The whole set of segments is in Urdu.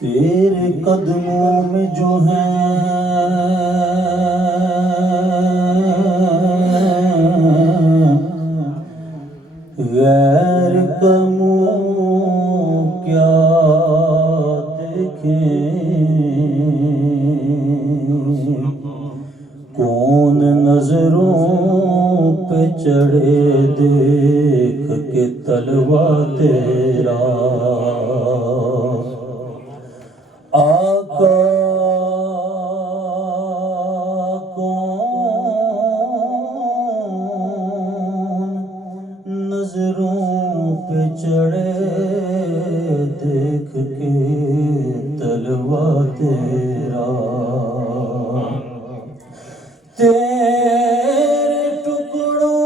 تیرے قدموں میں جو غیر کا منہ کیا دیکھیں، کون نظروں پہ چڑھے دیکھ کے تلوا تیرا آقا، کون نظروں پہ چڑھے دیکھ کے تلوا تیرا، تیرے ٹکڑوں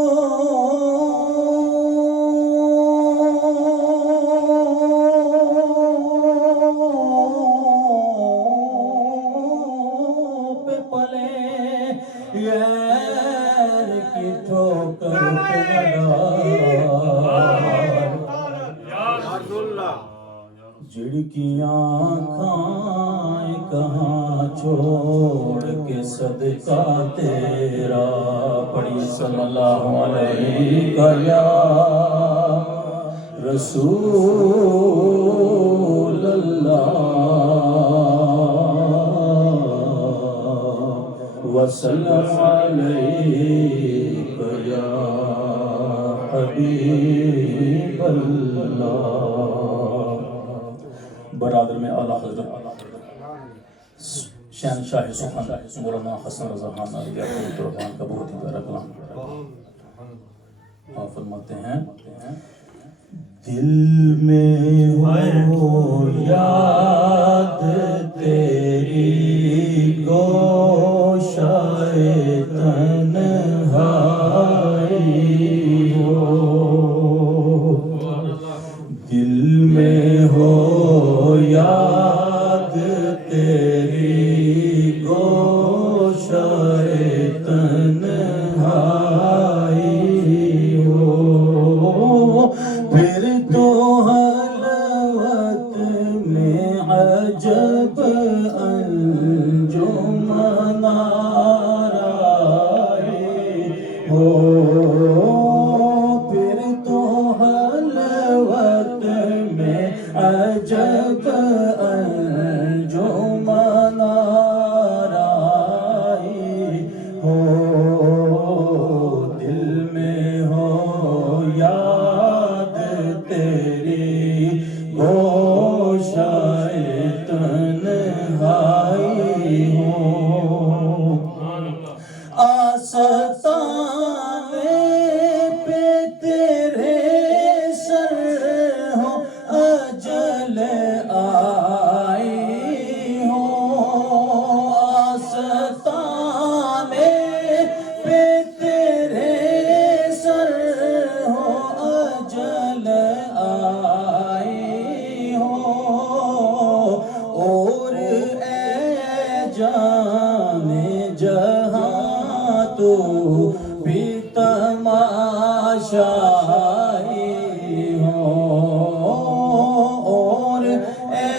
پہ پلے غیر کی ٹھوکر پہ لگا، جھڑکیاں کھائیں کہاں چھوڑ کے صدقہ تیرا، پڑھی صلی اللہ علیہ یا رسول اللہ وسلم علیہ یا حبیب اللہ۔ برادر میں اعلیٰ حضرت شہنشاہ سخن مولانا حسن رضا خان علیہ الرحمن کا بہت ہی پیارا کلام آپ فرماتے ہیں، دل میں ہو یاد تیری گوشائے تنہائی ہو، دل میں ہو یاد تیری گوشائے تنہائی ہو، پھر تو حلوت میں عجب انجمن آرائی ہو، پھر تو حلوت میں عجب انجمن آرائی ہو، دل میں ہو یاد تیری گوشائے تنہائی ہو، آستانے پہ تیرے سر ہو اجل آئی ہو، آستانے پہ تیرے سر ہو اجل آئی ہو، اور اے جان جہاں تو بھی تماشائی ہو، اور اے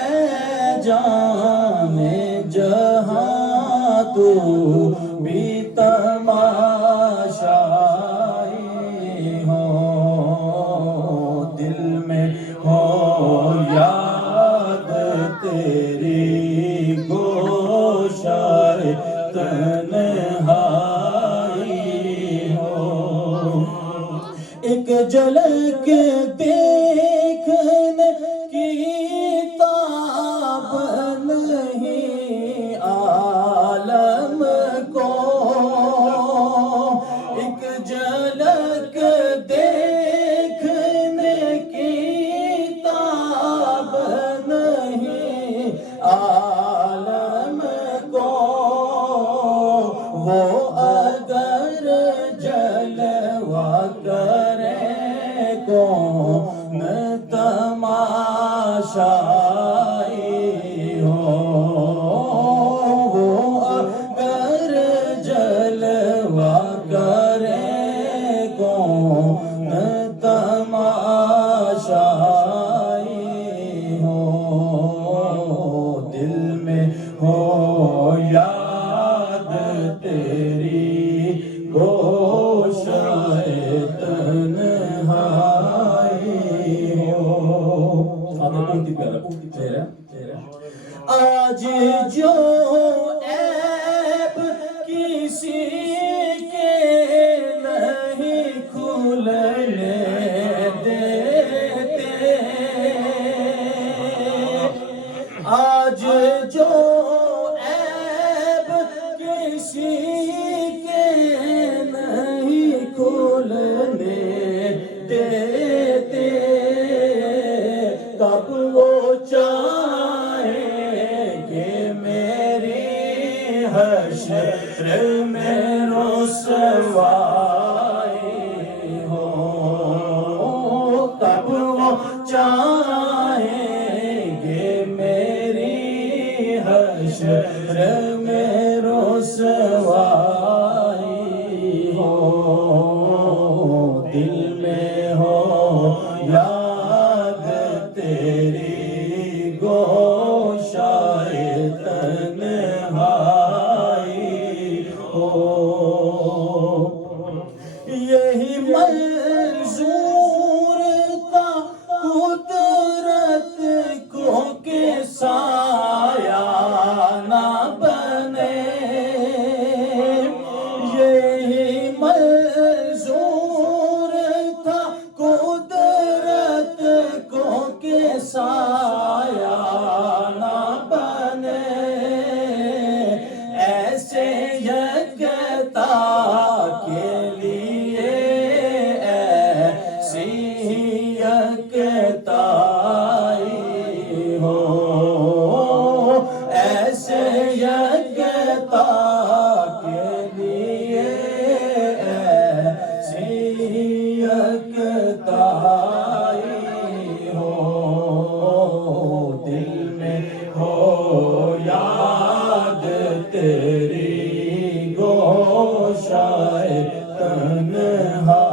جان جہاں تو بھی تماشائی ہو، دل میں ہو یاد تیری گوشائے تنہائی ہو، ایک جھلک دیکھنے کی تاب نہیں عالم کو، ایک جھلک دیکھنے کی تاب نہیں عالم کو، وہ اگر جلوہ کرے کون تماشائی ہو، وہ اگر جلوہ کرے کون تماشائی ہو، پیارا چہرہ آج جو عیب کسی کے نہیں کھلنے دیتے، آج جو عیب کسی کے نہیں کھلنے دیتے، کب وہ چاہیں کہ میری حشر میں رسوائی ہو، کب وہ چاہیں کہ میری حشر میں رسوائی ہو، دل میں ہو یاد تیری گوشائے تنہائی ہو، یہی منظور تھا قدرت کو کہ سایہ نہ بنے، یہی منظور تھا قدرت کو کہ سایہ نہ بنے، ایسے یکتا کے لیے ایسی یکتائی ہو، ایسے یکتا کے لیے ایسی یکتائی ہو، دل میں ہو یاد تیری گوشائے تنہائی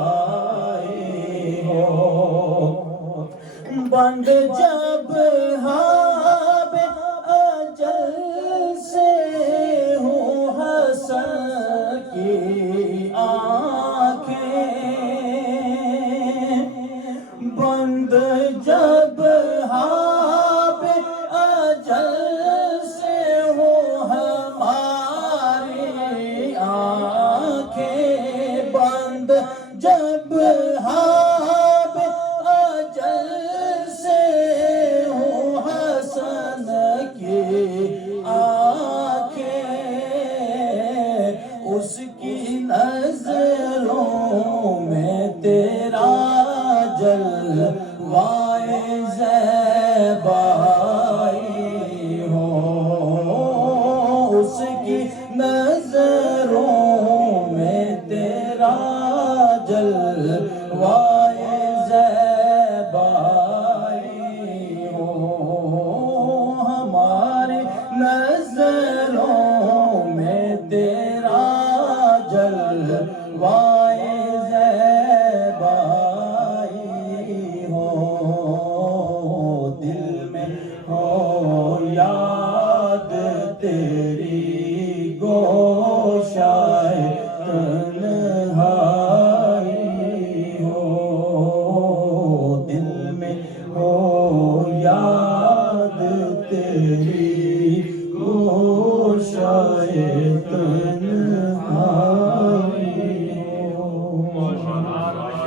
ہو، بند جب ہاب اجل سے ہوں حسن کی آنکھیں، بند جب ہاب اجل سے ہوں ہماری آنکھیں، بند جب ہاب اجل سے ہوں حسن کی آنکھیں، اس کی نظروں میں تیرا جلوائے زیبائی ہو، اس کی نظروں میں تیرا جلوائے زیبائی ہو، ہماری نظروں میں تیرا جلوائے زیبائی ہو، دل میں ہو یاد تیری گوشائے تنہائی ہو، دل میں ہو یاد تیری گوشائے تنہائی